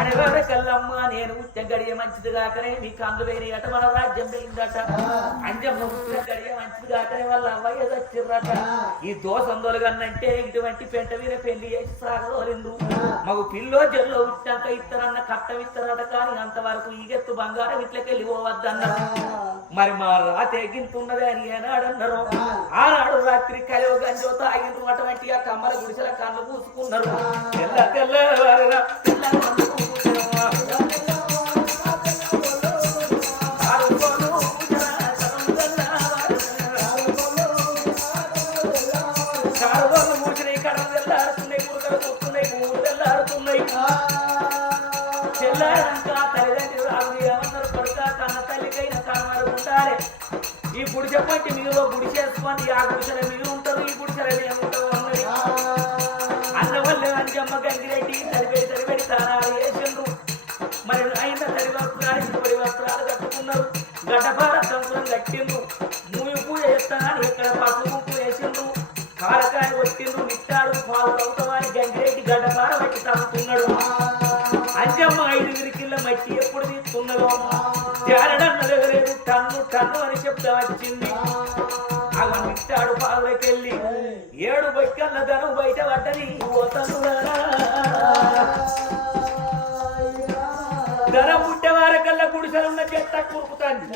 అనేవారకల్లమ్మ నేను ఉత్త గడియ మంచిది కాకనే మీ కందు వేరే అట మన రాజ్యం పోయిందట అంజమ్మ ఉత్త గడియ మంచిది కాకనే వాళ్ళ అవ్వయ్య చచ్చిర్రట ఈ దోసందోలు కన్నంటే ఇటువంటి పెంట మీద పెళ్లి చేసి సాగదోలిండ్రు మాకు పిల్లో జల్లో ఉట్టాక ఇస్తారన్న కట్టం ఇస్తారట కానీ అంతవరకు ఈగెత్తు బంగారం ఇట్లకెళ్ళి పోవద్దన్నారు మరి మా రాతేగింతున్నది అని ఏనాడన్నారు ఆనాడు రాత్రి కలివ గంజో తాగిండ్రు అటువంటి ఆ కమ్మల గుడిసెల కళ్ళు పూసుకున్నారు తెల్ల తెల్లవారుగా ఈ గుడి చెప్పండి మీరు గుడి చేసుకోండి ఆ గుడిసెల మీరు ఉంటారు ఈ గుడిసెల ఏముంటారు అన్నది అన్న వల్ల అంజమ్మ గంగిరెడ్డి తరిబెడి తానాలు వేసిండ్రు మరి ఆయన తరి వస్త్రాలు ఇరుబడి వస్త్రాలు కట్టుకున్నారు గడ్డపార సంవత్సరం కట్టిండ్రు మూవి పూజ చేస్తానని ఇక్కడ పసుపు వేసిండ్రు కారకాయ వచ్చిండ్రు నిట్టాడు పాలు తవ్వుతామని గంగిరెడ్డి గడ్డపార పట్టి తవ్వుతున్నాడు అంజమ్మ 5 కిల్ల మట్టి ఎప్పుడు తీసుకున్నదో తేరడన్నదగలేదు టన్ను అని శబ్దం వచ్చింది అలా నిట్టాడు పాలకెళ్ళి 7 బొక్కల ధనం బయట పడ్డది ధనం పుట్టేవారకల్లా గుడిసెలున్న చెత్త కురుకుతాంది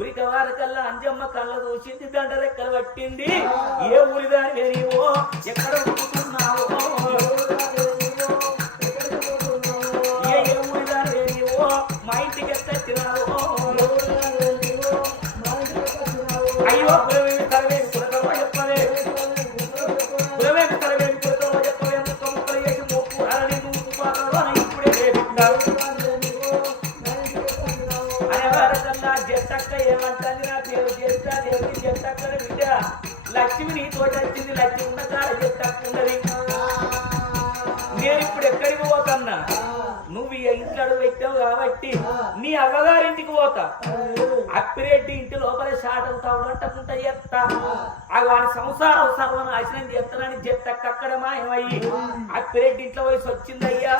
ఉరిక వారకల్లా అంజమ్మ కళ్ళ దూసింది దండ రెక్కలు పట్టింది ఏ ఊరిదాని వేరేవో ఎక్కడ ఉరుకుతున్నావో మా ఇంటికి ఎత్తచ్చినావు అయ్యో కులవేమి తలవేమి కులకమ్మ చెప్పవే కులవేమి తలవేమి కులకమ్మ చెప్పవే ముక్కలు చేసి మొక్కు అరని నువ్వు ఇప్పుడే చేపించావు అనేవారకల్లా జంతక్క ఏమంటుంది నా పేరు చేస్తా దేవుడి జంతక్కల బిడ్డ లక్ష్మి నీ తోట వచ్చింది లక్ష్మి ఉన్న కాడ జంతక్క ఉన్నది నేను ఇప్పుడు ఎక్కడికి పోతున్నా నువ్వు ఇంట్లో పెట్టావు కాబట్టి నీ అవ్వగారింటికి పోతా అప్పిరెడ్డి ఇంటి లోపల షాట్ అవుతావు అంటకుంటా చెప్తా వాడి సంసారం సర్వనాశనం చేస్తానని చెప్తాక అక్కడ మాయమయ్యి అప్పిరెడ్డి ఇంట్లో వయసు వచ్చిందయ్యా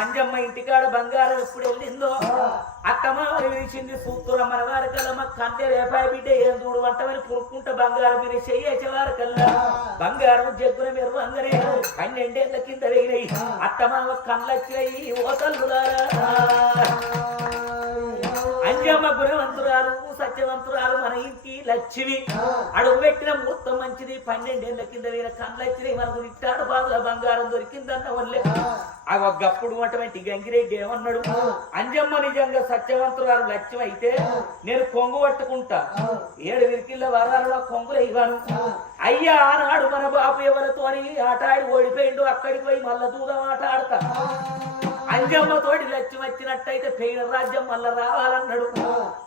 అంజమ్మ ఇంటికాడ బంగారం ఎప్పుడు వెళ్ళిందో అత్తమ్మ విరిచింది సూత్తుల మన వారికల్లా కంటే రేపాయి బిడ్డ ఏం చూడు వంటమని పురుక్కుంటా బంగారం మీరు చెయ్యేసేవారికల్లా బంగారం జగ్గున మీరు వంగనే 12 ఏళ్ల కింద వేయినాయి అత్తమ్మ కళ్ళొచ్చినాయి ఓతల్లులారా అంజమ్మ గుణవంతురాలు సత్యవంతురాలు మన ఇంటి లక్ష్మి అడుగు పెట్టిన ముహూర్తం మంచిది 12 ఏళ్ల కింద వేరే కళ్ళొచ్చినాయి మనకు నిట్టాడు బాధల బంగారం దొరికిందన్న వల్లే గప్పుడు అటువంటి గంగిరెడ్డి ఏమన్నాడు అంజమ్మ నిజంగా సత్యవంతురాలు లక్ష్యం అయితే నేను కొంగు పట్టుకుంటా 7 విరికిళ్ళ వరాలలో కొంగులు ఇవ్వను అయ్యా ఆనాడు మన బాపు ఎవరితో అని ఆట ఆడి ఓడిపోయిండు అక్కడికి పోయి మళ్ళా దూరం ఆట ఆడతా అంజమ్మ తోటి లక్ష్యం వచ్చినట్టయితే పేరు రాజ్యం మళ్ళా రావాలన్నాడు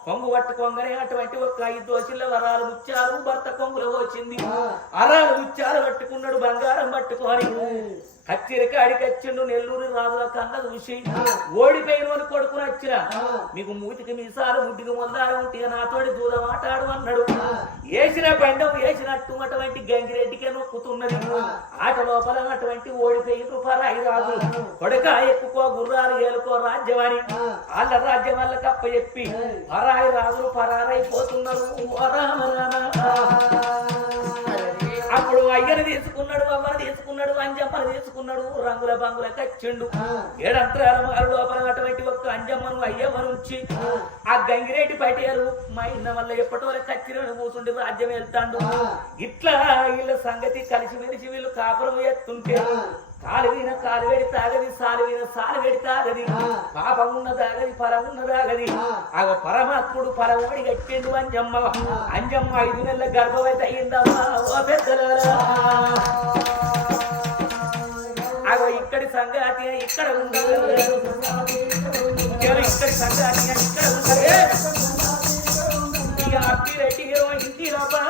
కొంగు పట్టుకోగానే అటువంటి ఒక 5 దోషుల వరాలు ముచ్చారు భర్త కొంగులు వచ్చింది అరాలు ముచ్చారు పట్టుకున్నాడు బంగారం పట్టుకొని కచ్చిరికాడికి వచ్చిండు నెల్లూరు రాజుల కన్న చూసి ఓడిపోయిన అని కొడుకుని వచ్చిన మీకు మూతికి మీసాలు ముడ్డికి మొందారు ఉంటే నాతోటి దూరం ఆటాడు అన్నాడు వేసిన బండం వేసినట్టు అటువంటి గంగిరెడ్డికే నొక్కుతున్నది ఆట లోపల అటువంటి ఓడిపోయిన పరాయి రాజు కొడుక ఎక్కుకో గుర్రాలు ఏలుకో రాజ్యం అని వాళ్ళ రాజ్యం వల్ల కప్ప చెప్పి పరాయి రాజులు పరారైపోతున్నారు అప్పుడు అయ్యను తీసుకున్నాడు అమ్మను తీసుకున్నాడు అంజమ్మను తీసుకున్నాడు రంగుల బంగుల కచ్చిండు 7 అంతరాల మారు లోపల అటువంటి ఒక్క అంజమ్మను అయ్యమ్మను ఉంచి ఆ గంగిరెడ్డి పటేలు మా ఇన్న వల్ల ఎప్పటి వరకు కచ్చిరని కూర్చుండి రాజ్యం వెళ్తాడు ఇట్లా వీళ్ళ సంగతి కలిసి మెలిసి వీళ్ళు కాపురం ఎత్తుంటే కాలువీన కాలువేడి తాగది సాలువీన సాలువేడి తాగది పాపం ఉన్న తాగది పరం ఉన్న తాగది ఆ పరమాత్ముడు పరమోడి కట్టిండు అంజమ్మ 5 నెలల గర్భవతి అయ్యిందమ్మా ఓ పెద్దలారా అగో ఇక్కడి సంగాతి ఇక్కడ ఉండదు ఇక్కడి సంగాతి ఇక్కడ ఉండదు ఇక అప్పిరెడ్డి ఇంటి లోపల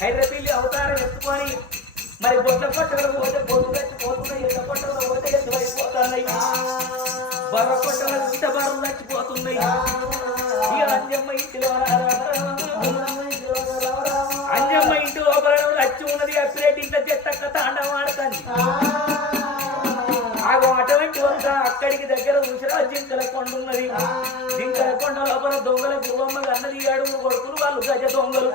హైదరాబాద్ అవతారం ఎత్తుకొని మరి బొట్ల కొట్టలు పోతే బొట్టు చచ్చిపోతున్నాయి ఎట్ల కొట్టలు పోతే ఎత్తు అయిపోతున్నాయి బర్ర కొట్టలు ఇంత బర్రలు చచ్చిపోతున్నాయి ఇక అంజమ్మ ఇంటిలో అంజమ్మ అప్పిరెడ్డి ఇంట్లో చెట్టక్క తాండవం ఆడతాను అటువంటి వంక అక్కడికి దగ్గర చూసినా జింకల కొండ ఉన్నది జింకల కొండ లోపల దొంగల గురువమ్మగా అన్నది 7 కొడుకులు వాళ్ళు గజ దొంగలు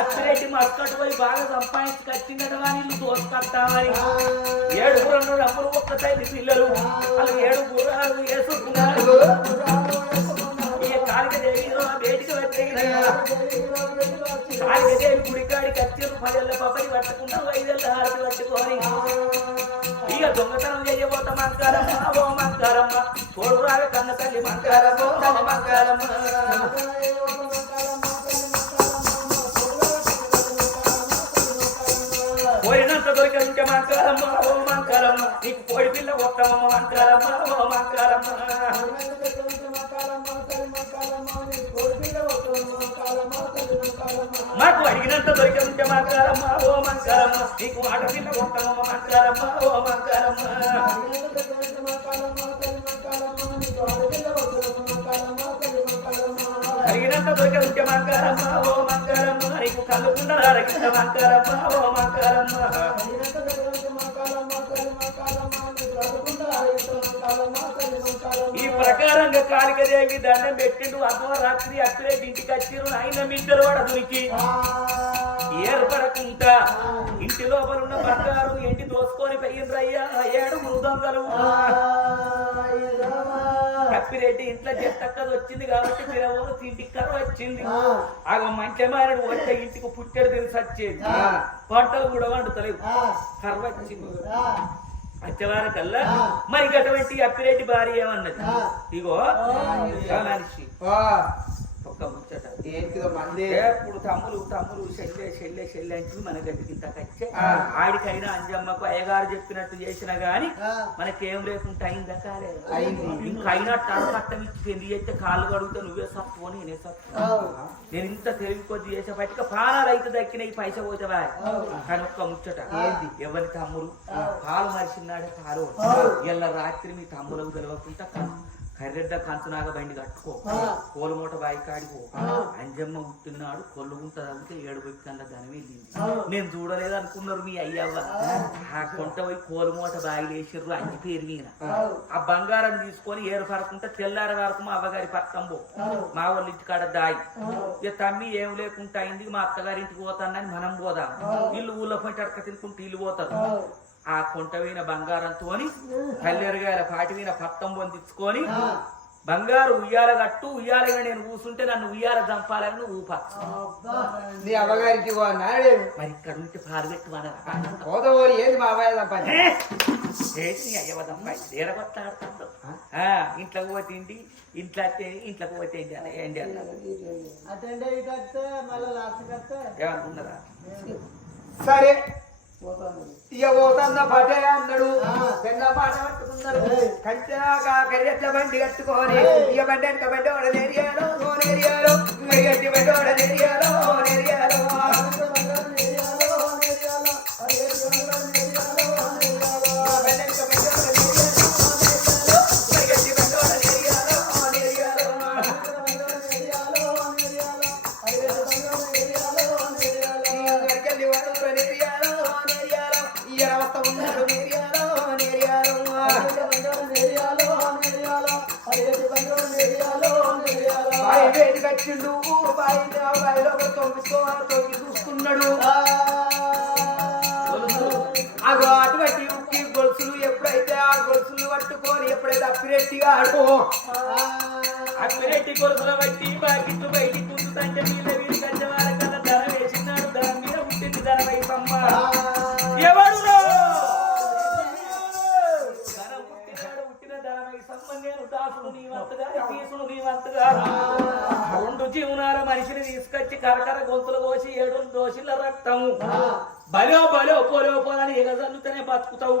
అత్తిరెడ్డి మస్కట్ పోయి బాగా సంపాదించి కట్టినట్టు కానీ ఇల్లు దోసుకొస్తామని 7 రమ్ములు ఒక్క తల్లి పిల్లలు వాళ్ళు 7 గుర్రాలు వేసుకున్నారు కాళికదేవి బయటికి వచ్చే కాళికదేవి గుడికాడికి వచ్చారు 10 ఏళ్ళ పప్పని పట్టుకున్నావు 5 ఏళ్ళ హారతి పట్టుకొని ఇక దొంగతనం చేయబోత మంకారమ్మ ఓ మంకారమ్మ తోడు రాగ కన్న తల్లి మంకారమ్మ మంకారమ్మ పోయినంత దొరికింటే మంకారమ్మ ఓ మంకారమ్మ నీకు కోడి పిల్ల కొత్తమ్మ మంకారమ్మ ఓ మంకారమ్మ మాకు అడిగినంత దొరికింటే మంకారమ్మ ఓ మంకారమ్మ నీకు ఆడపిల్ల కొత్తమ్మ మంకారమ్మ ఓ మంకారమ్మ అడిగినంత దొరికింటే మంకారమ్మ ఓ మంకారమ్మ నీకు కళ్ళుకుండా అడిగిన మంకారమ్మ ఓ మంకారమ్మ ఈ ప్రకారంగా కాళికదేవి దండం పెట్టిండు అర్ధరాత్రి అత్తిరెడ్డి ఇంటికి వచ్చిరు ఆయన మిద్దరు వాడ దొరికి ఏర్పడకుండా ఇంటి లోపల ఉన్న బంగారు ఎంటి దోసుకొని పోయిండ్రయ్యా 7 దొంగలు అప్పిరెడ్డి ఇంట్లో చెట్టక్కది వచ్చింది కాబట్టి తినవోను తింటికి కర్ర వచ్చింది మంచి మారడు వచ్చే ఇంటికి పుట్టెడు తెలిసి వచ్చేది పంటలు కూడా వండుతలేవు కర్ర వచ్చింది వచ్చేవారకల్లా మరి అటువంటి అప్పిరెడ్డి భార్య ఏమన్నది ఇగో మనిషి ఒక్క ముచ్చట ఎప్పుడు తమ్ములు చెల్లె అంటే మన గడ్డికి ఇంత కచ్చే ఆడికైనా అంజమ్మకు అయ్యగారు చెప్పినట్టు చేసినా గాని మనకేం లేకుండా అయిందా కాలేదు ఇంకైనా కట్టం ఇచ్చి పెళ్లి చేస్తే కాళ్ళు కడుగుతా నువ్వే సత్తువో నేనే సత్తు నేను ఇంత తెలివి కొద్ది చేసే పట్టిక ప్రాణాలు అయితే దక్కినాయి పైస పోతావా కానీ ఒక్క ముచ్చట ఎవరి తమ్ముడు పాలు మరిచిన్నాడే పాలు ఇలా రాత్రి మీ తమ్ములకు తెలవకుండా కర్రెడ్డ కంచునాగ బండి కట్టుకో కోలమూట బాయి కాడిపో అంజమ్మ పుట్టినాడు కొల్లుగుంట తగ్గితే 7 కళ్ళ ధనం వెళ్ళింది నేను చూడలేదు అనుకున్నారు మీ అయ్యవ్వ ఆ కొంట పోయి కోలమూట బాయిలు వేసిర్రు అంజి పేరు మీద ఆ బంగారం తీసుకొని ఏరుపరకుంటే తెల్లారి వరకు మా అవ్వగారి పక్కం పో మా వాళ్ళ ఇంటి కాడ దాయి ఇక తమ్మి ఏం లేకుండా అయింది మా అత్తగారి ఇంటికి పోతానని మనం పోదాం ఇల్లు ఊళ్ళో పోయి అడక తినుకుంటూ ఇల్లు పోతారు ఆ కొంట మీద బంగారంతో కల్లెరగాయల పాటి మీద పట్టం పొందించుకొని బంగారు ఉయ్యాల కట్టు ఉయ్యాలగా నేను కూసుంటే నన్ను ఉయ్యాల చంపాలని నువ్వు ఊప నీ అవ్వగారికి మరి ఇక్కడ ఉంటే పాలు పెట్టు ఏది మా అవ్వయ్య చంపాలి అయ్యవ చంపాయి ఏరగొట్లాడుతాడు ఇంట్లోకి పోతే ఇంటి ఇంట్లోకి పోతే ఏంటి ఏమనుకున్నారా సరే ఇక పోతుందా పటే అన్నాడు పెద్ద పాట పట్టుకున్నాడు కంచెగా కరియట్ల బండి కట్టుకొని ఇక బండి వెనక బండి నేరియాలో నేరియాలో గట్టి బండి నేరియాలో నేరియాలో చూస్తున్నాడు అటువంటి ఉక్కి గొలుసులు ఎప్పుడైతే ఆ గొలుసులు పట్టుకొని ఎప్పుడైతే అప్పిరెడ్డిగా అప్పిరెడ్డి గొలుసులు బట్టి బాకిట్టు బయటికి కూర్చుంటే వీళ్ళ వీళ్ళు కట్టేవాళ్ళ కన్నా ధర వేసినాడు దాని మీద పుట్టింది ధర వైపమ్మ ఎవడు నేను దాసుడు నీ వంతుగా తీసుడు నీ వంతుగా 2 జీవనాల మనిషిని తీసుకొచ్చి కరకర గొంతులు కోసి 7 దోషుల రక్తము బలో బలో పోలో పోలని ఎగజల్లుతూనే బతుకుతావు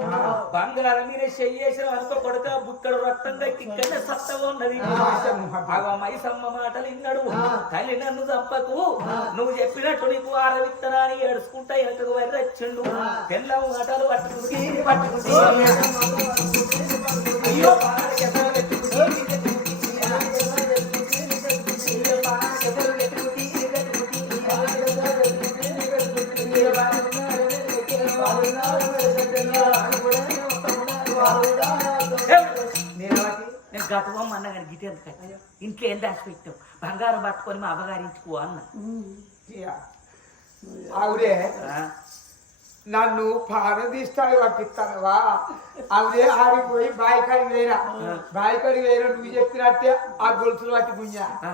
బంగారం మీద చెయ్యేసిన అనుకో కొడుక బుక్కడు రక్తం దక్కి ఇక్కడ సత్తగా ఉన్నది మైసమ్మ మాటలు ఇన్నాడు తల్లి నన్ను చంపకు నువ్వు చెప్పినట్టు నీకు ఆరవిత్తనాన్ని ఏడుచుకుంటా వెనకకు వెర్రచ్చిండు తెల్ల మాటలు పట్టుకుంటే అయ్యో గతవమ్మ అన్న కానీ గిటి ఎందుకు కట్టావు? ఇంట్లో ఏం దాచిపెట్టావు? బంగారం పట్టుకొని మా అవ్వగారించుకో అన్న. ఆవిడే ఆ, నన్ను పారదీస్తాడు పంపిస్తానువా. ఆవిడే ఆడిపోయి బాయికాడికి పోయినా నువ్వు చెప్పినట్టే ఆ గొలుసులు పట్టి పుణ్యా ఆ,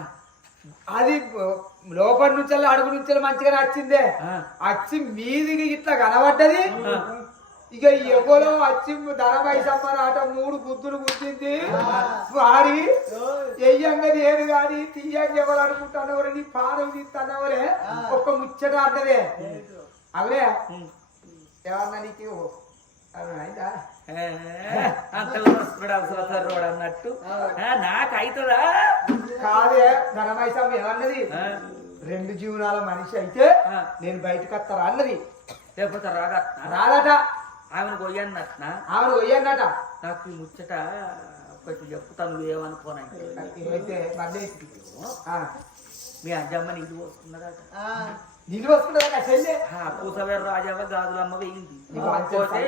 అది లోపల నుంచి అడుగు నుంచి మంచిగానే వచ్చిందే. ఆ. వచ్చి మీదికి ఇట్లా కనబడ్డది. ఇక ఎవరో వచ్చి ధనమైసమ్మ ఆట 3 గుద్దులు గుద్దింది. వారి ఎయ్యంగా నేను కానీ తీయంగా ఎవరు అనుకుంటున్నవరే, నీ పానం తీస్తున్నవరే ఒక్క ముచ్చట అన్నదే. అవే ఏమన్నా నీకు అయిందా? అంత రోడ్ అన్నట్టు నాకు అవుతుందా? కాదే, ధనమైసమ్మ ఏమన్నది, 2 జీవనాల మనిషి అయితే నేను బయటకు వస్తారా అన్నది. లేకపోతే రాదా? రాదట. ఆమెను కొయ్యన్నట్న. ఆమెను పోయన్నట. నాకు ఈ ముచ్చట ఒకటి చెప్తాను, నువ్వేమనుకోనంటే మీ అజ్జమ్మ నీళ్ళు పోసుకున్నదట. నీళ్ళు వస్తున్నదా చెల్లె? పూసవేరు రాజావ గాజులమ్మ వేయింది. పోతే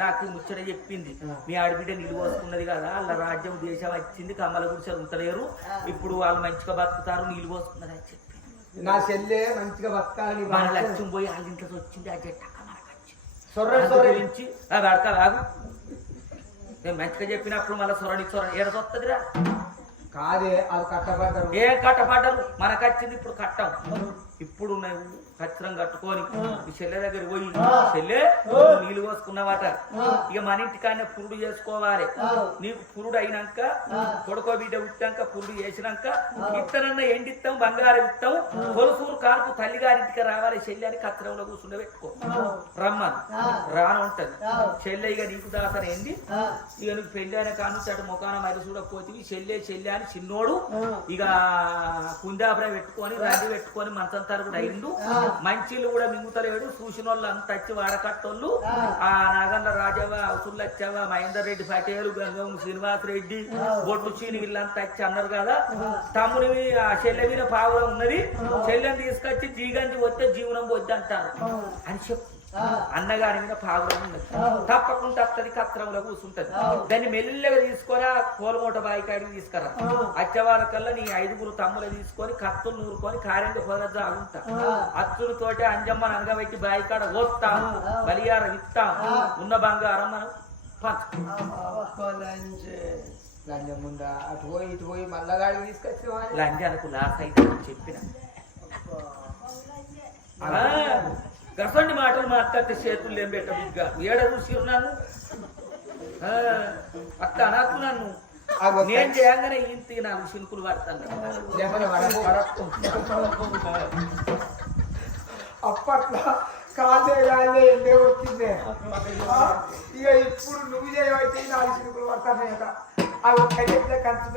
నాకు ఈ ముచ్చట చెప్పింది, మీ ఆడబిడ్డ నీళ్ళు పోసుకున్నది కదా, వాళ్ళ రాజ్యం దేశం వచ్చింది, కమ్మల గుడిసెలు ఉంటలేరు, ఇప్పుడు వాళ్ళు మంచిగా బతుకుతారు, నీళ్ళు పోసుకున్నది అని చెప్పింది. నా చెల్లె మంచిగా బతకాలి. మన లక్ష్యం పోయి వాళ్ళ ఇంట్లో వచ్చింది. ఆ జట్ట సొర్రించి అడకలాగు నేను మంచిగా చెప్పినప్పుడు మళ్ళీ సొరని ఏడదొస్తుందిరా. కాదే, అది కట్టబడ్డారు. ఏం కట్టపడ్డారు? మనకు వచ్చింది ఇప్పుడు కట్టం. ఇప్పుడు నువ్వు ఖచ్చితంగా కట్టుకొని ఈ చెల్లె దగ్గర పోయి, చెల్లె నీళ్ళు పోసుకున్నావట, ఇక మన ఇంటికానే పురుడు చేసుకోవాలి. నీకు పురుడు అయినాక కొడుకో బిడ్డ పుట్టాక పురుడు చేసినాక ఇత్తనన్నా ఎండిస్తాం, బంగారం ఇస్తాం, కొలుసూరు కానుకు తల్లిగారింటికి రావాలి చెల్లె అని కత్తరంలో కూర్చుండ పెట్టుకో. రమ్మని రాను ఉంటది. చెల్లె ఇక నీకు దాసన ఏంది, ఇక నీకు పెళ్లి అయిన కానుంచాడు ముఖాన మరి చూడకపోతే చెల్లె చెల్లె అని చిన్నోడు ఇక కుందాపురం పెట్టుకొని రండి పెట్టుకొని మంచం తరపుడు అయిండు. మంచిలు కూడా మింగుతలేడు. చూసిన వాళ్ళు అంత వచ్చి వాడకట్టోళ్ళు, ఆ నాగన్న రాజవ్వ, సుల్లచ్చవ్వ, మహేందర్ రెడ్డి పటేలు, గంగం శ్రీనివాస్ రెడ్డి, బొట్టు చీని వీళ్ళంతా వచ్చి అన్నారు కదా, తమ్ముని ఆ చెల్లె మీద పావురం ఉన్నది, చెల్లెని తీసుకొచ్చి జీగంటి వస్తే జీవనం వద్దు అంటారు అని చెప్పు. అన్నగారి మీద పావురం ఉన్నది, తప్పకుండా వస్తుంది, కత్రంలో కూర్చుంటది. దాన్ని మెల్లగా తీసుకొని కోలమూట బాయికాడికి తీసుకురా. అచ్చవారి కల్లా నీ 5 తమ్ములు తీసుకొని కత్తులు నూరుకొని కార్యంగా పొదరద్దు ఆగుంటా. అత్తులతోటి అంజమ్మని అనగబెట్టి బాయికాడ వస్తాం, బలియారం ఇస్తాం, ఉన్న బంగారం మనం లంజముందా అటు పోయి ఇటు పోయి మల్లగాడికి తీసుకొచ్చిన లంజాలకు లాస్ అయితే చెప్పిన గసండి మాటలు మాట్లాడితే చేతులు ఏం పెట్టబుద్దిగా ఏడ చూసిరు నన్ను అట్ట అనకు నన్ను. నేను చేయంగానే ఇంత 4 శిల్పులు పడతాను. అప్పట్లో కాదే కాదే ఎండే వచ్చిందే. ఇక ఇప్పుడు నువ్వు చేయవైతే 4 శిల్పులు పడతానే కదా. ఆ ఒక్క కంచు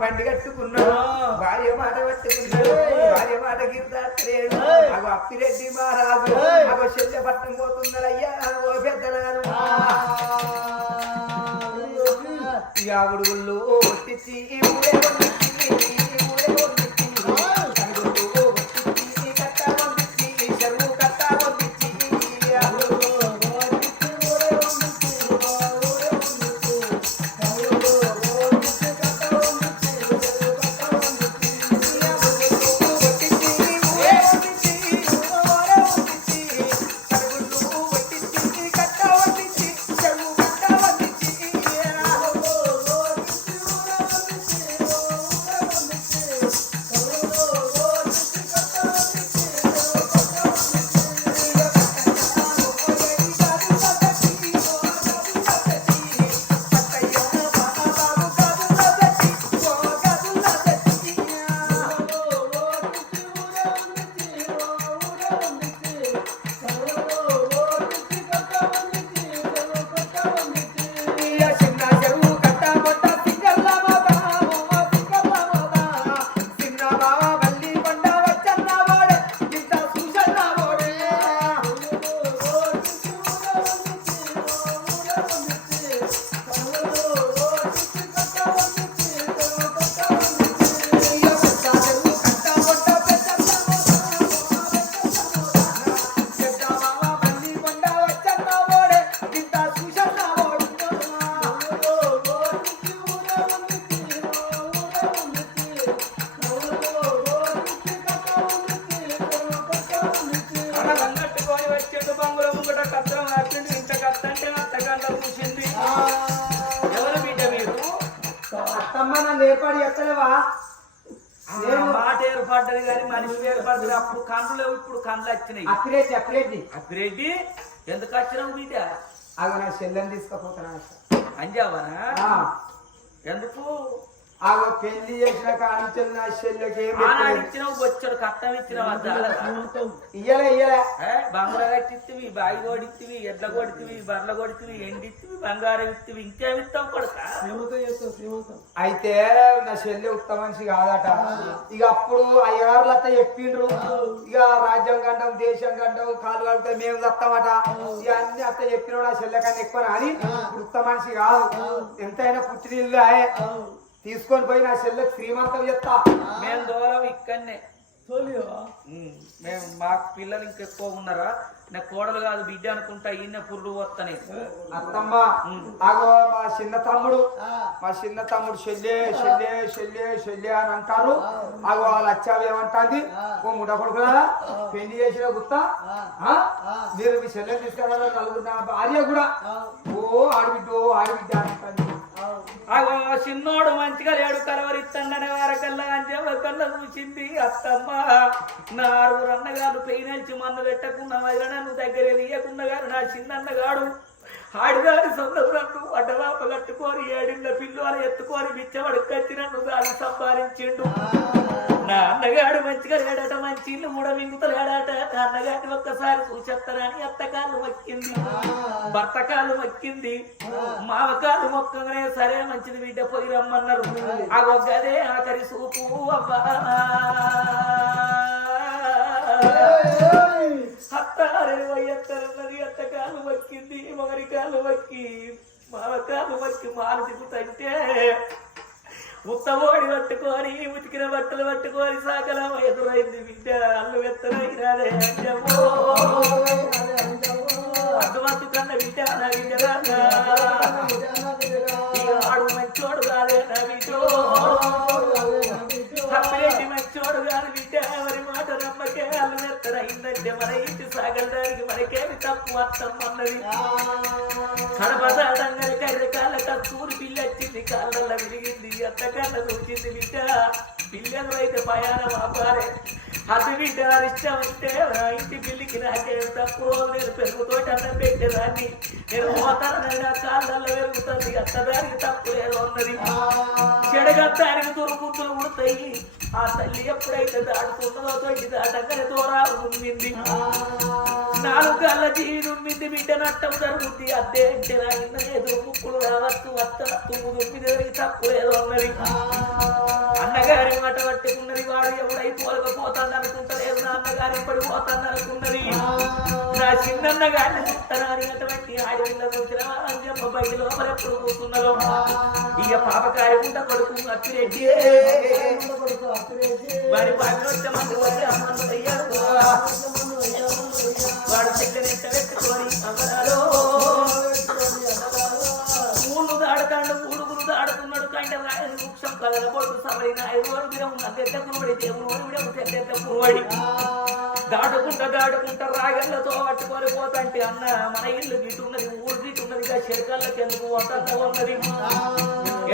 బండి కట్టుకున్నాడు, భార్య మాట పట్టుకున్నాడు, భార్య మాట గిరిదాడు. అగో అప్పిరెడ్డి మహారాజు అగో చెల్లె పట్టం పోతున్నాడయ్యా ఓ పెద్దనాను. ఇక ఉడుగుళ్ళు ఒట్టించి ఊరే నన్ను ఏర్పాటు చేస్తలేవా మాట ఏర్పడ్డది కానీ మనిషి ఏర్పడ్డది. అప్పుడు కండ్లు లేవు, ఇప్పుడు కండ్లు వచ్చినాయి. అప్పిరెడ్డి ఎందుకు వచ్చినావు బిడ్డ? అవి నా చెల్లెని తీసుకుపోతున్నా అంజావనా? ఎందుకు? ఆగో పెళ్లి చేసిన కానించి నా చెల్లెకి ఇచ్చినావు, వచ్చాడు కట్టం ఇచ్చినావు. ఇయ్యలే బంగారు కట్టిత్తివి, బావి కొడిత్తివి, ఎడ్ల కొడితివి, బర్ల కొడితివి, ఎండిత్తివి, బంగారం ఇత్తివి, ఇంకేమిస్తాం కొడుక. అయితే నా చెల్లె ఉత్తమ మనిషి కాదట. ఇక అప్పుడు అయ్యగారులంతా చెప్పిండ్రు, ఇక రాజ్యం గండం దేశం గండం కాలు కడితే మేము వస్తామట. ఇక అన్ని అత్త చెప్పిన నా చెల్లె కన్నా ఎక్కువ అని ఉత్తమ మనిషి కాదు. ఎంతైనా పుట్టినిల్లు తీసుకొని పోయి నా చెల్లెకి శ్రీమంతం చెప్తా. మేము దూరం ఇక్కడనే మేము మాకు పిల్లలు ఇంకెక్కువ ఉన్నారా? నా కోడలు కాదు బిడ్డ అనుకుంటా, ఈయన పురుడు వస్తానే. అత్తమ్మ ఆగో మా చిన్న తమ్ముడు చెల్లె చెల్లె చెల్లె చెల్లె అని అంటారు. ఆగో వాళ్ళు వచ్చావి ఏమంటాంది, ఓ ముడ కొడుకులా పెళ్లి చేసిన గుత్తా మీరు మీ చెల్లెని తీసుకెళ్ళాలి నలుగురు, నా భార్య కూడా ఓ ఆడబిడ్డ అంటుంది. అగో చిన్నోడు మంచిగా లేడు కలవరిస్తాడనే వారకల్లా అంజమ్మకల్లా చూసింది అత్తమ్మ. నా ఆరుగురు అన్నగారు పెయినల్చి మన్ను పెట్టకుండా నన్ను దగ్గర తీయకుండా గారు నా చిన్నన్నగాడు ఆడిదాని సొంతపురన్ను అడ్డవాప కట్టుకొని ఏడిళ్ళ పిల్లలు ఎత్తుకొని బిచ్చవాడు కచ్చి నన్ను దాన్ని సంపాదించిండు. నా అన్నగాడు మంచిగా లేడట, మంచి ఇల్లు కూడా మింగుతలేడట. నా అన్నగాడిని ఒక్కసారి చూసేస్తానని అత్తకాళ్ళు మొక్కింది, భర్త కాళ్ళు మొక్కింది, మావకాళ్ళు మొక్కగానే సరే మంచిది బిడ్డ పోయి రమ్మన్నారు. ఆ ఒక్కదే ఆఖరి సూపు అబ్బా. అత్తారన్నది అత్తకాలు మొక్కింది, మొగరికాలు మొక్కి మావకాలు మొక్కి మాలు దిగుతంటే ఉత్తమోడి పట్టుకొని ఉతికిన బట్టలు పట్టుకొని సాకలం ఎదురైంది బిడ్డ. అల్లు వెత్తరైనాడే అంజమ్మో, అడ్డుమత్తు కన్న బిడ్డ నా బిడ్డ. ఆడు మంచోడు కాదే నా బిడ్డో, అప్పిరెడ్డి మంచోడు కాదు బిడ్డ. ఎవరి మాట నమ్మకే అల్లు వెత్తరైందంటే మన ఇంటి సాగడానికి మనకేమి తప్పు అత్తమ్మన్నది. కడపదాడంగా కర్రకాళ్ళ కస్తూరి పిల్లొచ్చింది, కాళ్ళ విరిగింది, అత్తకళ్ళ చూసింది బిడ్డ. పిల్లలు అయితే పయానం ఆపారే. అది బిడ్డ ఇష్టం అంటే నా ఇంటి పిల్లికి నాకేం తప్పు. రోజు నేను పెరుగుతోటి అన్నం పెట్టేదాన్ని, నేను పోతానని నా కాళ్ళల్లో పెరుగుతుంది. అత్తదానికి తప్పు లేదు ఉన్నది, చెడగత్తానికి దుర్బుద్ధులు ఉడతాయి. ఆ తల్లి ఎప్పుడైతే దాటుతున్నదో తొట్టి దాటగానే దూరాలు ఉమ్మింది. 4 గల్ల జీవి ఉమ్మింది బిడ్డ. నట్టం జరుగుద్ది అద్దే అంటే నా ఎదురు ముక్కులు రావచ్చు, అత్త తుమ్ము దుమ్మిది తప్పు లేదు ఉన్నది. అన్నగారి మాట పట్టుకున్నది. వాడు ఎవడైపోలేకపోతాను అనుకుంటలేదు, నా అన్నగారి పడిపోతాను అనుకున్నది. నా చిన్నన్న గారిని చూస్తానని అటువంటి ఆడపిల్ల చూసిన అంజమ్మ బయట లోపల ఎప్పుడు కూర్చున్నదో. ఇక పాపకాయ ఉంట కొడుకు అప్పిరెడ్డి వాడి పక్కన మంది వచ్చి అమ్మను అయ్యాడు. వాడు చెట్లనెట్ట పెట్టుకొని అమ్మరాలో ఊళ్ళు దాడుతాడు, ఊడుగురు దాడుతున్నాడు. కంటే వృక్షం కదలబోడు సవైన 5 రోజులు ఉన్న తెద్దకునుడి దేవుడు విడము తెద్దకునుడి దాడుకుంటా రాగళ్ళతో పట్టుకొని పోతంటే అన్న మన ఇల్లు గిట్టున్నది, ఊరు గిట్టున్నది, చెరకళ్ళకి ఎందుకు వస్తా ఉన్నది.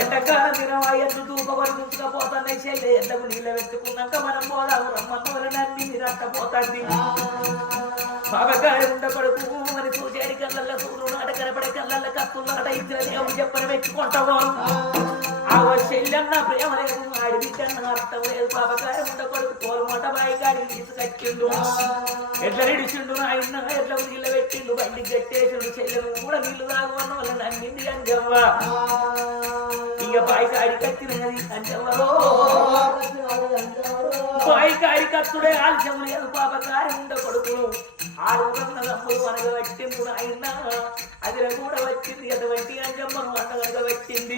ఎండకాలం దినం ఆ ఎద్దు దూపవరి ఉంచుకపోతున్నాయి. చెల్లె ఎద్దకు నీళ్ళ పెట్టుకున్నాక మనం పోదాము రమ్మన్నోళ్ళు నన్ను రట్టపోతండి. బాబకాయ ఉండకడుకు మరి చూసేడి కళ్ళల్లో సూర్యుడు నాట కనపడే కళ్ళల్లో కత్తులాట ఇచ్చిన దేవుడు చెప్పని మెచ్చుకుంటాము. ఆ చెల్లెన్న ప్రేమ లేదు, ఆడి బిడ్డన్న అర్థం లేదు. బాబకాయ ఉండకడుకు పోలమాట బాయికాడి తీసుకొచ్చిండు, ఎట్లా నిడిచిండు నాయన, ఎట్లా నీళ్ళు పెట్టిండు, బండి గట్టేసిండు. చెల్లెను కూడా నీళ్లు తాగున్న వాళ్ళ నమ్మింది అంజవ్వ. ఇక బాయికాడి కట్టినది అంజవ్వలో, బాయికాడి కత్తుడే ఆలస్యం లేదు. పాపకారి ఉండకడుకును 6 దమ్ములు మనకు పెట్టిండు నాయన. అది కూడా వచ్చింది అటువంటి అంజమ్మను అన్నగనక పెట్టింది.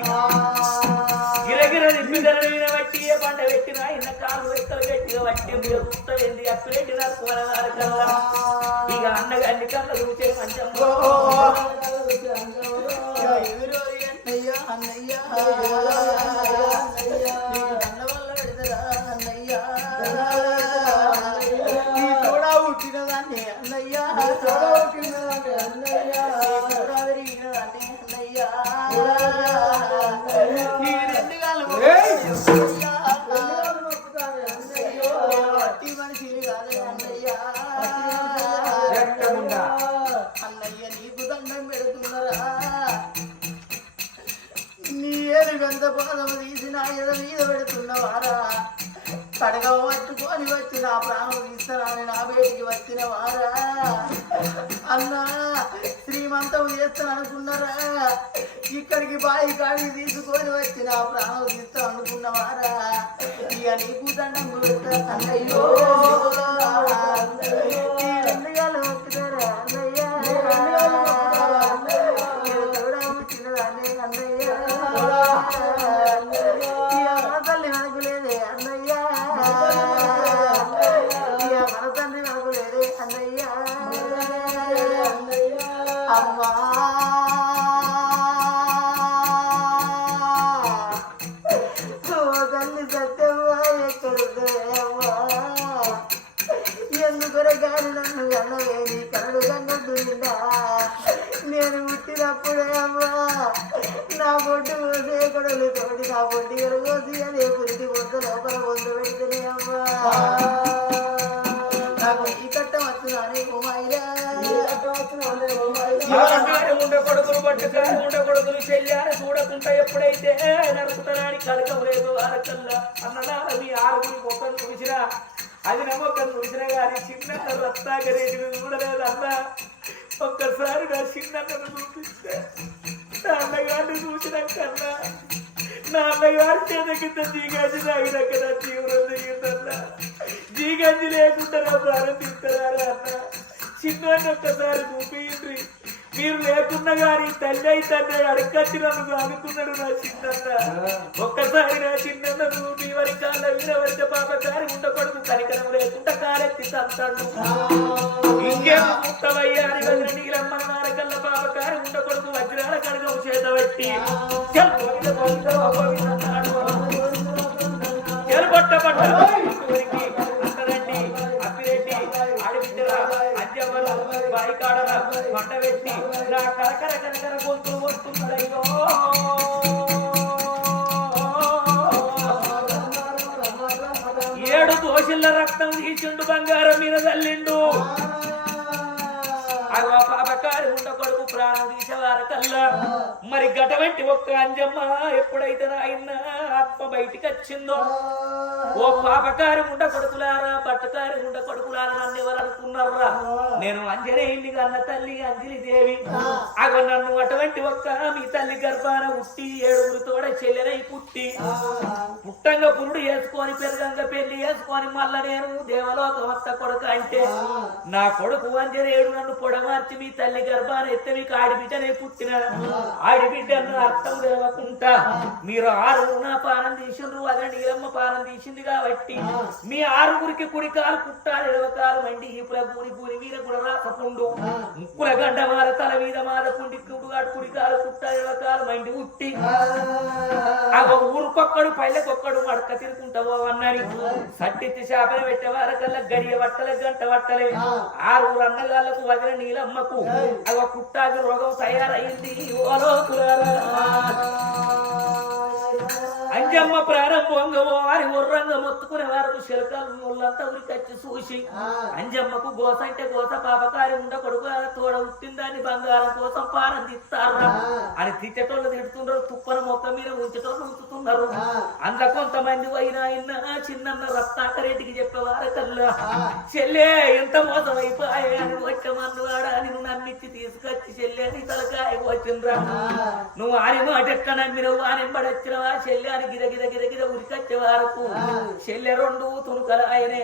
గిరగిర నిప్పిదర మీద బట్టి ఏ పంట పెట్టిన ఆయన కాలు ఎక్కలు గట్టిగా పట్టింది. చూస్తుంది అప్పుడేంటి నాకు కల్లా. ఇక అన్నగారిని కళ్ళ చూసే అంజమ్మ వచ్చిన వారా అన్నా శ్రీమంతం చేస్తాను అనుకున్నారా ఇక్కడికి బాయి కాడికి తీసుకొని వచ్చిన ప్రాణం తీస్తాం అనుకున్నవారా ఇక నీకు దండం కొడతా అన్నయ్యో ఎందుగాలు మొక్కుతారా అన్నయ్య చిన్నదాన్ని అన్నయ్య మన తల్లి మనకు లేదే అన్నయ్య మన తండ్రి మనకు లేదే అన్నయ్య అమ్మా తల్లి సత్యమ్మా ఎక్కడుందమ్మా ఎందుకొరగాని నన్ను అన్నవే నీ కరడు కన్నట్టుందా నేను పుట్టినప్పుడే అమ్మా నా బొడ్డు కోసే కొడలు తోటి నా బొడ్డి కోసి అదే పురిటి బొద్ద లోపల బొద్దు పెడితేనే అమ్మా నాకు ఈ కట్టం వస్తున్నానే ఉమాయిరా కొడుకులు పట్టుకారు ఉండ కొడుకులు చెల్లారు చూడకుండా ఎప్పుడైతే నడుపుతారని కలకం లేదు వారకల్లా అన్నదాన మీ ఆరుగురు మొక్కలు చూసినా అది నమ్మకం చూసినా కానీ చిన్న రత్నాగరేటిని చూడలేదు అన్న ఒక్కసారి నా చిన్నను చూపిస్తే నా అన్నగారిని చూసినాకన్నా నా అన్నగారి చేత కింద జీగాజి తాగినాక నా జీవనం దిగిందన్నా జీగాజి లేకుండా నా ప్రాణం తింటారా అన్న చిన్నాన్ని ఒక్కసారి చూపించి మీరు లేకున్నా గాని తల్లి అయితే అడకచ్చి నన్ను సాగుతున్నాడు నా చిన్న ఒక్కసారి నా చిన్న మీ వరి కాళ్ళ వీరవర్గ పాపకారి ఉండకూడదు కనికరం లేకుండా కారెత్తి తంతాడు ఇంకేమో ముక్తమయ్యా అని వదిలి నీలమ్మ నారకల్ల పాపకారి ఉండకూడదు వజ్రాల కడగం చేత పెట్టి చెలబట్ట పట్ట పంట పెట్టి నా కరకర కరకర గొంతులు వస్తున్నాయో ఏడు దోషుల రక్తం తీసిండు బంగారం మీద తల్లిండు అగో పాపకారి ఉండ కొడుకు ప్రాణం తీసేవారకల్లా మరి గటవంటి ఒక్క అంజమ్మ ఎప్పుడైతే నాయన ఆత్మ బయటికి వచ్చిందో ఓ పాపకారి ఉండ కొడుకులారా పట్టుకారి ఉండ కొడుకులారా నన్ను ఎవరు అనుకున్నారా నేను అంజనేయుని కన్న తల్లి అంజలి దేవి అగో నన్ను అటువంటి ఒక్క మీ తల్లి గర్భాన ఉట్టి ఏడుగురు తోడ చెల్లెనై పుట్టి పుట్టంగా పురుడు వేసుకొని పెరగంగా పెళ్లి వేసుకొని మళ్ళా నేను దేవలోక వత్త కొడుకు అంటే నా కొడుకు అంజనేయుడు నన్ను పొడమార్చి మీ తల్లి గర్భాన ఎత్తే మీకు ఆడిబిడ్డనే పుట్టిన ఆడిబిడ్డను అర్థం తెలవకుండా మీరు ఆరుగురు నా పానం తీసిండ్రు అదే నీలమ్మ పానం తీసింది కాబట్టి మీ ఆరుగురికి కుడికాలు కుట్టాలు ఎడవకాలు మండి ఈపుల గూని గూని వీర గుడ రాసపుండు ముక్కుల గండ మాల తల మీద మాల పుండి కుడికాలు కుట్టాలు ఎడవకాలు మండి ఉట్టి ఆ ఊరుకొక్కడు పల్లెకొక్కడు మడక తిరుకుంటావో అన్నని సట్టిచ్చి చేపలు పెట్టేవారకల్లా గడియ వట్టలే గంట వట్టలే ఆరుగురు అన్నగాళ్లకు వదిన నీలమ్మకు అగ కుట్టాకి రోగం తయారైంది అంజమ్మ ప్రారంభంగా వారి ఉర్రంగా మొత్తుకునే వారికి శిల్కాలు ముళ్ళంతా ఉరికొచ్చి చూసి అంజమ్మకు గోస అంటే గోస పాపకారి ఉండ కొడుకు తోడ ఉట్టిందాన్ని బంగారం కోసం పారం తీస్తారా అని తిట్టేటోళ్ళు తిడుతున్నారు తుప్పన మొక్క మీద ఉంచేటోళ్ళు ఉంచుతున్నారు అందులో కొంతమంది అయినా చిన్న రత్నాకరెడ్డికి చెప్పేవారకల్లా చెల్లే ఎంత మోసం అయిపోయాయి అని వచ్చమన్ను వాడా నువ్వు నమ్మిచ్చి తీసుకొచ్చి చెల్లె అని తలకాయ వచ్చిండ్రా నువ్వు ఆని మాట ఎక్క నమ్మినవు ఆని పడొచ్చినవా చెల్లె అని గిద గిద గిద గిద ఉరికొచ్చే వరకు చెల్లె రెండు తునుకల ఆయనే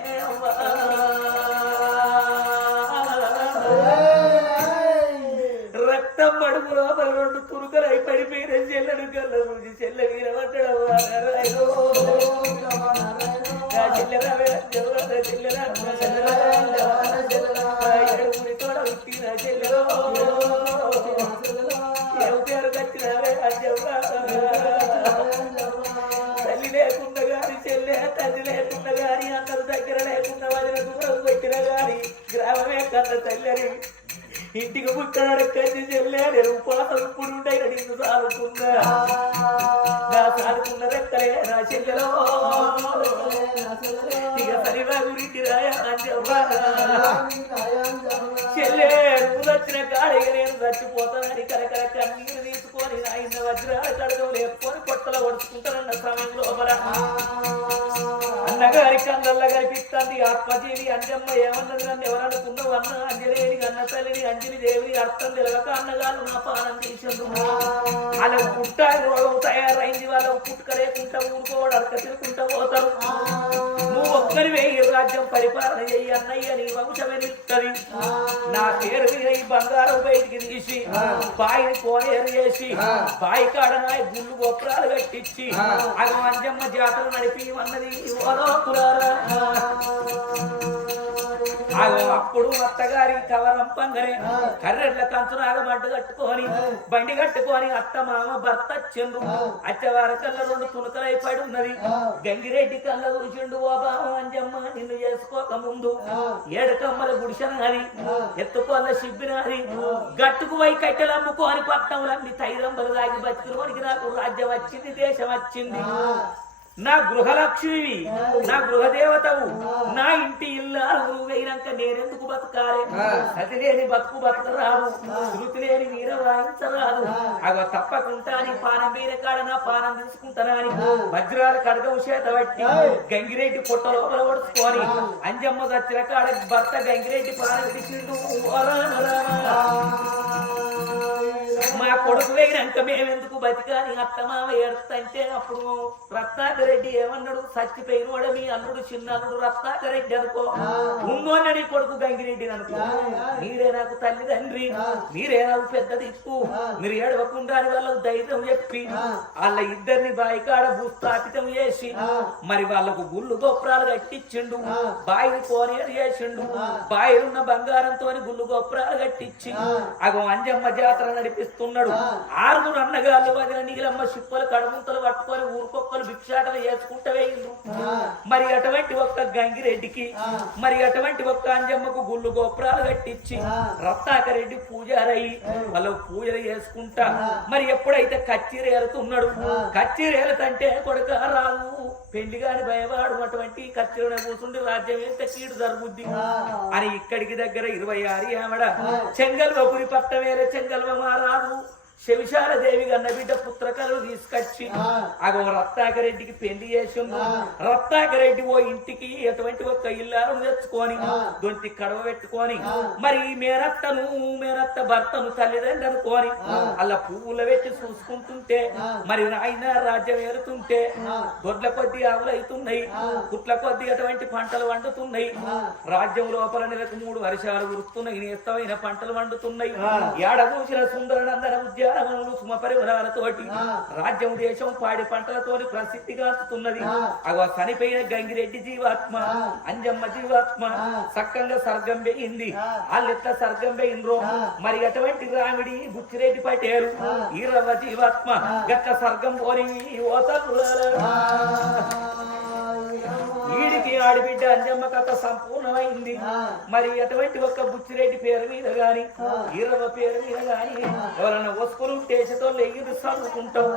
రక్తం మడుగు లోపల రెండు తునుకలు అయి పడిపోయిన చెల్లెడు కళ్ళ నుంచి చెల్లె వీరబడ్డాడు ఏడుగురి తోడ ఉట్టిన చెల్లెలో ఎవరు కట్టినవే తల్లి లేకుండా గాని చెల్లె తల్లి లేకుండా గాని అందరి దగ్గర లేకుండా వదిన దూరం పెట్టిన గాని గ్రామమే కన్న తల్లి అని ఇంటికి పుట్టాడు కచ్చి చెల్లె నేను ఉపాసం ఇప్పుడు ఉండే నిన్ను సాదుకున్నా నా సాదుకున్న రెక్కలే నా చెల్లెలో ఇక సరిగా గురించి రాయా చెల్లె నువ్వు వచ్చిన కాడిగా నేను చచ్చిపోతానని కరకర కన్నీరు తీసుకొని ఆయన వజ్రాల కడగం లేపుకొని పొట్టలో ఒడుచుకుంటానన్న సమయం లోపల అన్నగారి కళ్ళల్లో కనిపిస్తుంది ఆత్మజీవి అంజమ్మ ఏమన్నది నన్ను ఎవరనుకున్నావు అన్న అంజనేయుని అన్న తల్లిని అంజని దేవిని అర్థం తెలవక అన్నగారు నా పానం చేసిండు అలా పుట్ట రోగం తయారైంది వాళ్ళ పుట్టుక లేకుండా ఊరుకోవడం అడక తిరుగుకుంటా పోతారు నువ్వు ఒక్కరి వేయి రాజ్యం పరిపాలన చెయ్యి అన్నయ్య నీ వంశమే నిలుస్తుంది నా పేరు మీద ఈ బంగారం బయటికి తీసి బాయిని కోనేరు చేసి బాయి కాడ నా గుళ్ళు గొప్పరాలు కట్టించి అగ అంజమ్మ జాతర నడిపి అన్నది అప్పుడు అత్తగారి కవరంపంగనే కర్రెడ్ల కంచునాగ మడ్డు కట్టుకొని బండి కట్టుకొని అత్త మామ భర్త చెండు అచ్చవారి కళ్ళ రెండు తునకలై పడి ఉన్నది గంగిరెడ్డి కళ్ళ చూసిండు ఓ బావ అంజమ్మ నిన్ను చేసుకోక ముందు ఏడకమ్మల గుడిసెన అది ఎత్తుకోళ్ళ సిబ్బిన అది గట్టుకు పోయి కట్టెలు అమ్ముకొని పట్టణంలన్నీ తైరంబలు దాగి బతికినోనికి నాకు రాజ్యం వచ్చింది దేశం వచ్చింది నా గృహలక్ష్మివి నా గృహదేవతవు నా ఇంటి ఇల్లాలు నువ్వైనాక నేనెందుకు బతకాలి సతి లేని బతుకు బతకరాదు శృతి లేని వీర వాయించరాదు అగ తప్పకుండా నీ పానం వేరే కాడ నా పానం తీసుకుంటానని వజ్రాల కడగం చేత బట్టి గంగిరెడ్డి పొట్ట లోపల పడుచుకొని అంజమ్మ దచ్చిన కాడ భర్త గంగిరెడ్డి పానం తీసిండు మా కొడుకు వేగినాక మేమెందుకు బతికాని అత్తమామ ఏడుస్తంటే అప్పుడు రత్నాకర్ రెడ్డి ఏమన్నాడు చచ్చిపోయినోడ మీ అల్లుడు చిన్న అల్లుడు రత్నాకర్ రెడ్డి అనుకో ఉన్నోన్న నీ కొడుకు గంగిరెడ్డి అనుకో మీరే నాకు తల్లి తండ్రి మీరే నాకు పెద్ద దిక్కు మీరు ఏడవకుండా వాళ్ళకు ధైర్యం చెప్పి వాళ్ళ ఇద్దరిని బాయికాడ భూస్థాపితం చేసి మరి వాళ్ళకు గుళ్ళు గొప్పరాలు కట్టించిండు బాయిని కోనేరు చేసిండు బాయిలున్న బంగారంతో గుళ్ళు గొప్పరాలు కట్టించి అగో అంజమ్మ జాతర నడిపిస్తున్నాడు ఆరుగురు అన్నగాళ్ళు వదిన నీలమ్మ శిప్పలు కడుముంతలు పట్టుకొని ఊరుకొక్కలు భిక్షాటన చేసుకుంటూ వేయిండ్రు మరి అటువంటి ఒక్క గంగిరెడ్డికి మరి అటువంటి ఒక్క అంజమ్మకు గుళ్ళు గోపురాలు కట్టించి రత్నాకరెడ్డి పూజారయ్యి వాళ్ళు పూజలు చేసుకుంటా మరి ఎప్పుడైతే కచ్చిరేలుతున్నాడు కచ్చిరేలుతంటే కొడుక రాదు పెళ్లి గాని భయవాడు అటువంటి కచ్చిరణ కూర్చుండి రాజ్యం ఎంత కీడు జరుగుద్ది అని ఇక్కడికి దగ్గర 26 ఆవిడ చెంగల్వపురి పట్ట వేరే చెంగల్వ మారాదు శవిశాల దేవి గన్న బిడ్డ పుత్రకలు తీసుకొచ్చి అగో రత్నాకరెడ్డికి పెళ్లి చేసిండు రత్నాకరెడ్డి ఓ ఇంటికి ఎటువంటి ఒక్క ఇల్లాలను తెచ్చుకొని దొంతి కడవ పెట్టుకొని మరి మేనత్త భర్తను తల్లిదండ్రులు అనుకొని అలా పువ్వులు పెట్టి చూసుకుంటుంటే మరి నాయన రాజ్యం ఏరుతుంటే దొడ్ల కొద్ది ఆవులు అవుతున్నాయి కుట్ల కొద్ది అటువంటి పంటలు వండుతున్నాయి రాజ్యం లోపల నెలకు 3 వర్షాలు కురుస్తున్నాయి నేస్తమైన పంటలు వండుతున్నాయి ఏడ చూసిన సుందరనందన ఉద్యానవనములు సుమపరిమళాలతోటి రాజ్యం దేశం పాడి పంటలతోని ప్రసిద్ధిగాస్తున్నది అగో చనిపోయిన గంగిరెడ్డి జీవాత్మ అంజమ్మ జీవాత్మ సక్కంగా సర్గం వేయింది వాళ్ళెట్లా సర్గం వేయిండ్రో మరి అటువంటి రామిడి బుచ్చిరెడ్డి పటేలు ఈరవ జీవాత్మ గట్ల సర్గం పోని వీడికి ఆడిబిడ్డ అంజమ్మ కథ సంపూర్ణమైంది మరి అటువంటి ఒక్క బుచ్చిరెడ్డి పేరు మీద గాని ఈరవ పేరు మీద గాని ఎవరన్నా వస్తువులు టేసతో ఎగిరి చదువుకుంటాం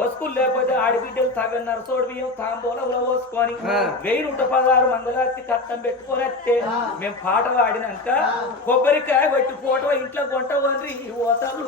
వస్తువులు లేకపోతే ఆడిబిడ్డలు తగ నరసోడు బియ్యం తాంబూలంలో పోసుకొని 1016 మంగళార్తి కట్టం పెట్టుకొని వస్తే మేము పాట పాడినాక కొబ్బరికాయ పెట్టి ఫోటో ఇంట్లో కొంట వండ్రి ఓతలు